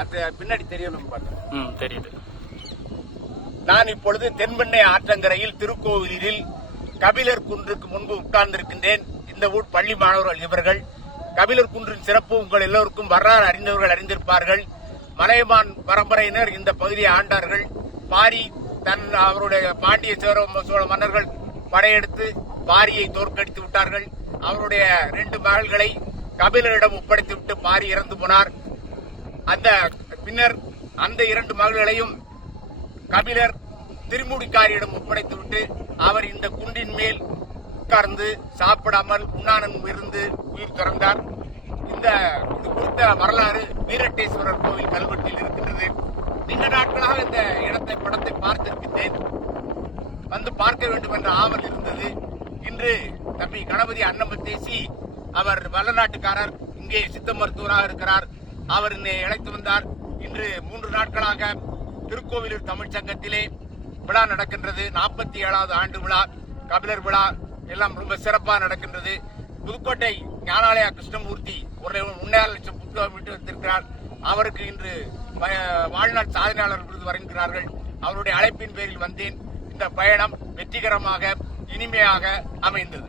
அது பின்னாடி தெரியணும் ம் தெரியுது. நான் இப்பொழுது தென்பெண்ணை ஆற்றங்கரையில் திருக்கோவிலில் கபிலர் குன்றுக்கு முன்பு உட்கார்ந்திருக்கின்றேன். இந்த ஊர் பள்ளி மாணவர்கள் இவர்கள். கபிலர் குன்றின் சிறப்பு உங்கள் எல்லோருக்கும் வரலாறு அறிந்தவர்கள் அறிந்திருப்பார்கள். மலையமான் பரம்பரையினர் இந்த பகுதியை ஆண்டார்கள். பாரி தன் அவருடைய பாண்டிய சோழ சோழ மன்னர்கள் படையெடுத்து பாரியை தோற்கடித்து விட்டார்கள். அவருடைய ரெண்டு மகள்களை கபிலரிடம் ஒப்படைத்துவிட்டு பாரி இறந்து போனார். அந்த பின்னர் அந்த இரண்டு மகள்களையும் கபிலர் திருமுடிக்காரியிடம் ஒப்படைத்துவிட்டு அவர் இந்த குண்டின் மேல் உட்கார்ந்து சாப்பிடாமல் உண்ணானம் இருந்து உயிர் துறந்தார். இந்த இது குறித்த வரலாறு வீரட்டேஸ்வரர் கோவில் கல்வெட்டில் இருக்கின்றது. நீண்ட நாட்களாக இந்த இடத்தை படத்தை பார்த்திருக்கின்றேன். வந்து பார்க்க வேண்டும் என்ற ஆவல் இருந்தது. இன்று தம்பி கணபதி அன்னம்பத்தேசி அவர் வல்லநாட்டுக்காரர் இங்கே சித்த மருத்துவராக இருக்கிறார். அவர் என்னை அழைத்து வந்தார். இன்று மூன்று நாட்களாக திருக்கோவிலூர் தமிழ்ச் சங்கத்திலே விழா நடக்கின்றது. நாற்பத்தி ஏழாவது ஆண்டு விழா கபிலர் விழா. எல்லாம் ரொம்ப சிறப்பாக நடக்கின்றது. புதுக்கோட்டை ஞானாலயா கிருஷ்ணமூர்த்தி ஒரு ஒன்னேழு லட்சம் புத்தகம் விட்டு வைத்திருக்கிறார் அவருக்கு இன்று வாழ்நாள் சாதனையாளர் விருது வழங்குகிறார்கள். அவருடைய அழைப்பின் பேரில் வந்தேன். இந்த பயணம் வெற்றிகரமாக இனிமையாக அமைந்தது.